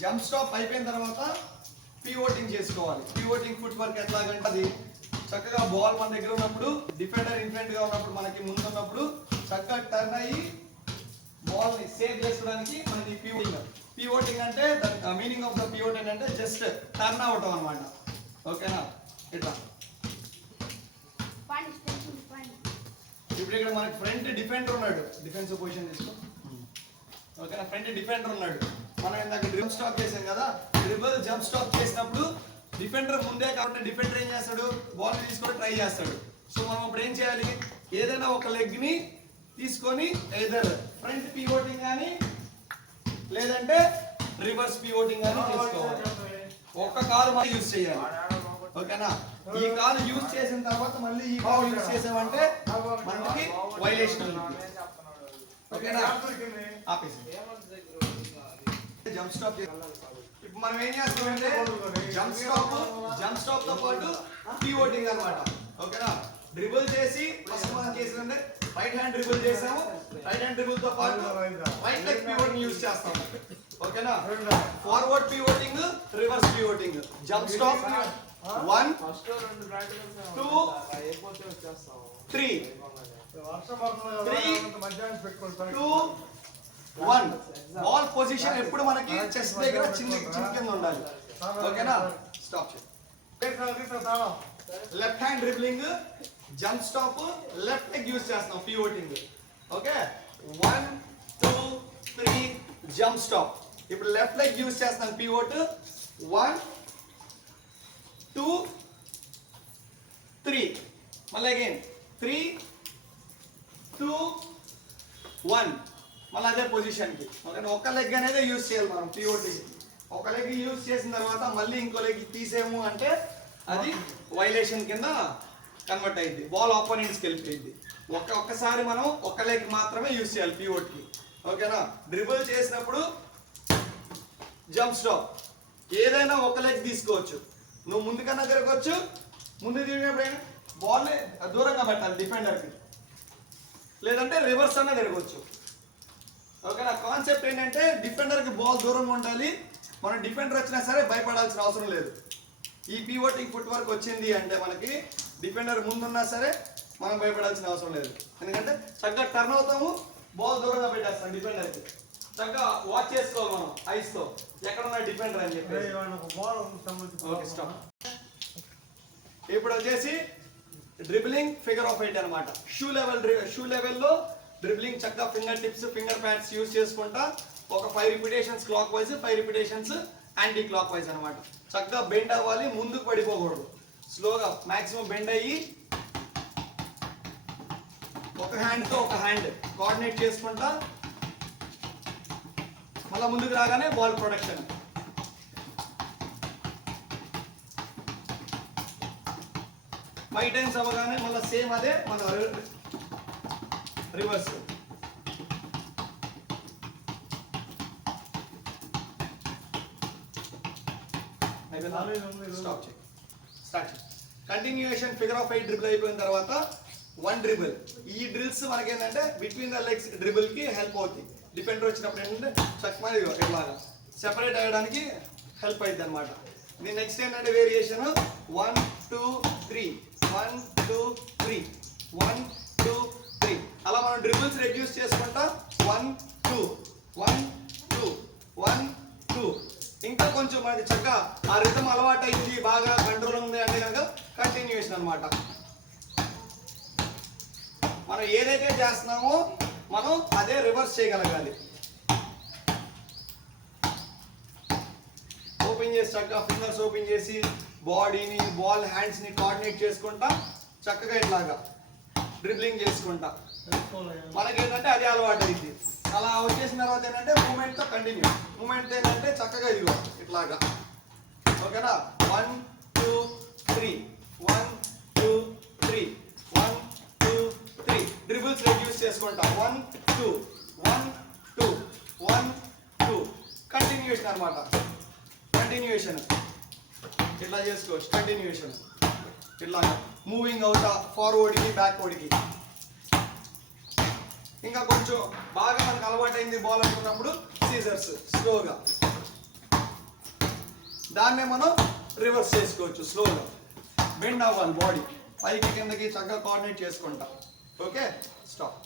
Jump stop అయిపోయిన తర్వాత పివోటింగ్ చేసుకోవాలి. పివోటింగ్ ఫుట్ వర్క్ ఎట్లాగంటే అది చక్కగా బాల్ మన దగ్గర ఉన్నప్పుడు డిఫెండర్ ఇన్ఫ్రంట్ గా ఉన్నప్పుడు మనకి ముందు ఉన్నప్పుడు చక్కగా టర్న్ అయ్యి బాల్ ని సేవ్ చేసుకోవడానికి మనకి పివోటింగ్ అంటే మీనింగ్ ఆఫ్ ద పివోట్ ఏంటంటే జస్ట్ టర్న్ అవటం అన్నమాట. ఓకేనా? ఇట్లా ఇప్పుడు ఇక్కడ మనకి ఫ్రంట్ డిఫెండర్ ఉన్నాడు, డిఫెన్సివ్ పొజిషన్ తీసుకో. ఓకేనా? ఫ్రంట్ డిఫెండర్ ఉన్నాడు. మనం ఇందాక డ్రిబుల్ స్టాప్ చేసాం కదా, డ్రిబుల్ జంప్ స్టాప్ చేసినప్పుడు డిఫెండర్ ముందే కాబట్టి డిఫెండర్ ఏం చేస్తాడు, బాల్ తీసుకొని ట్రై చేస్తాడు. సో మనం ఇప్పుడు ఏం చేయాలి, ఏదైనా ఒక లెగ్ ని తీసుకొని ఎయిదర్ ఫ్రంట్ పివోటింగ్ కానీ లేదంటే రివర్స్ పివోటింగ్ కానీ చేసుకోవాలి. ఒక్క కాలు మనం యూజ్ చేయాలి. ఓకేనా? ఈ కాలు యూజ్ చేసిన తర్వాత మళ్ళీ ఈ కాలు యూజ్ చేసామంటే మనకి వైలేషన్ ఉంటుంది. ఓకేనా? ఆపేసి జంప్ స్టాప్. ఇప్పుడు మనం ఏం చేస్తామంటే జంప్ స్టాప్ తో పాటు పివోటింగ్ అన్నమాట. ఓకేనా? డ్రిబుల్ చేసి ఫస్ట్ మనం చేసిందంటే రైట్ హ్యాండ్ డ్రిబుల్ చేసాము, రైట్ హ్యాండ్ డ్రిబుల్ తో పాటు రైట్ లెగ్ పివోటింగ్ యూజ్ చేస్తాము. ఓకేనా? Forward pivoting, reverse pivoting. Jump stop 1 2 3 2 1. Ball position ఎప్పుడు మనకి చెస్ట్ దగ్గర చిన్న కింద ఉండాలి. ఓకేనా? స్టాప్ చేయండి. Left hand dribbling, jump stop, left leg use చేస్తున్నాం పివోటింగ్. ఓకే? 1 2 3 jump stop. ఇప్పుడు లెఫ్ట్ లెగ్ యూజ్ చేస్తున్నాం పివోట్. 1 2 3 మళ్ళీ అగైన్ 3 2 1 మళ్ళీ అదే పొజిషన్ కి. ఓకే? ఒక లెగ్ అనేది యూజ్ చేయాలి మనం పివోటి. ఒక లెగ్ యూజ్ చేసిన తర్వాత మళ్ళీ ఇంకో లెగ్ తీసేము అంటే అది వైలేషన్ కింద కన్వర్ట్ అయింది, బాల్ ఆపోనెంట్స్కి వెళ్ళిపోయింది. ఒక్కసారి మనం ఒక లెగ్ మాత్రమే యూజ్ చేయాలి పివోట్కి. ఓకేనా? డ్రిబుల్ చేసినప్పుడు జంప్ స్టాప్ ఏదైనా ఒక లెగ్ తీసుకోవచ్చు. నువ్వు ముందుకన్నా తిరగవచ్చు, ముందు తిరిగినప్పుడు బాల్ దూరంగా పెట్టాలి డిఫెండర్కి, లేదంటే రివర్స్ అన్నా తిరగవచ్చు. ఓకేనా? కాన్సెప్ట్ ఏంటంటే డిఫెండర్కి బాల్ దూరంగా ఉండాలి. మనం డిఫెండర్ వచ్చినా సరే భయపడాల్సిన అవసరం లేదు. ఈ పివోటింగ్ ఫుట్ వర్క్ వచ్చింది అంటే మనకి డిఫెండర్ ముందున్నా సరే మనం భయపడాల్సిన అవసరం లేదు. ఎందుకంటే చక్కగా టర్న్ అవుతాము, బాల్ దూరంగా పెట్టేస్తాం డిఫెండర్కి. చక్కగా వాచ్ చేసుకోవాలి మనం ఐస్ తో ఎక్కడ ఉన్న డిఫెండర్ అని చెప్పి. Okay, stop. ఇప్పుడు వచ్చేసి డ్రిబ్లింగ్ ఫిగర్ ఆఫ్ 8 అనమాట. షూ లెవెల్లో డ్రిబ్లింగ్ చక్కగా finger tips, finger pads use చేసుకుంటా ఒక 5 repetitions clockwise, 5 repetitions anti clockwise అనమాట. చక్కగా బెండ్ అవ్వాలి, ముందుకు పడిపోకూడదు. స్లోగా మాక్సిమం బెండ్ అయ్యి ఒక హ్యాండ్ తో ఒక హ్యాండ్ కోఆర్డినేట్ చేసుకుంటా మళ్ళీ ముందుకు రాగానే బాల్ ప్రొడక్షన్. ఫైవ్ టైమ్స్ అవ్వగానే మళ్ళీ సేమ్ అదే మన reverse. Start. Continuation figure of 8 dribble అయిపోయిన తర్వాత 1 డ్రిబుల్. ఈ డ్రిల్స్ మనకి ఏంటంటే బిట్వీన్ ద లెగ్స్ డ్రిబుల్ కి హెల్ప్ అవుతుంది. డిఫెండర్ వచ్చినప్పుడు ఏంటంటే చక్కగా ఇలాగా సెపరేట్ అయ్యడానికి హెల్ప్ అవుతుంది అనమాట. దీని నెక్స్ట్ ఏంటంటే వేరియేషన్ 1 2 3 1 2 3 1 2 3 అలా మనం డ్రిబుల్స్ రెడ్యూస్ చేసుకుంటా 1 2 1 2 1 2. ఇంకా కొంచెం మనకి చక్కగా ఆ రిథం అలవాటు అయింది, బాగా కంట్రోల్ ఉంది అంటే కనుక కంటిన్యూయేషన్ అనమాట. మనం ఏదైతే చేస్తున్నామో మనం అదే రివర్స్ చేయగలగాలి. ఓపెన్ చేసి చక్కగా ఫింగర్స్ ఓపెన్ చేసి బాడీని, బాల్ హ్యాండ్స్ ని కోఆర్డినేట్ చేసుకుంటా చక్కగా ఇట్లాగా డ్రిబ్లింగ్ చేసుకుంటా మనకేంటంటే అదే అలవాటు అయింది. అలా వచ్చేసిన తర్వాత ఏంటంటే మూమెంట్ తో కంటిన్యూ. మూమెంట్ ఏంటంటే చక్కగా ఇదిగో ఇట్లాగా. ఓకేనా? 1 2 3 1 2 3 1 2 3 డ్రిబుల్స్ రెడ్యూస్ చేసుకుంటా 1 2 1 2 1 2 కంటిన్యూయేషన్ అనమాట. కంటిన్యూయేషన్ ఇట్లా చేసుకోవచ్చు. కంటిన్యూయేషన్ ఇట్లా మూవింగ్ అవుతా ఫార్వర్డ్కి బ్యాక్వర్డ్కి. ఇంకా కొంచెం బాగా మనకు అలవాటైంది బాల్ అనుకున్నప్పుడు సీజర్స్ స్లోగా దాన్నే మనం రివర్స్ చేసుకోవచ్చు స్లోగా. బెండ్ అవ్వాలి బాడీ, పైకి కిందకి చక్కగా కోఆర్డినేట్ చేసుకుంటాం. Okay, stop.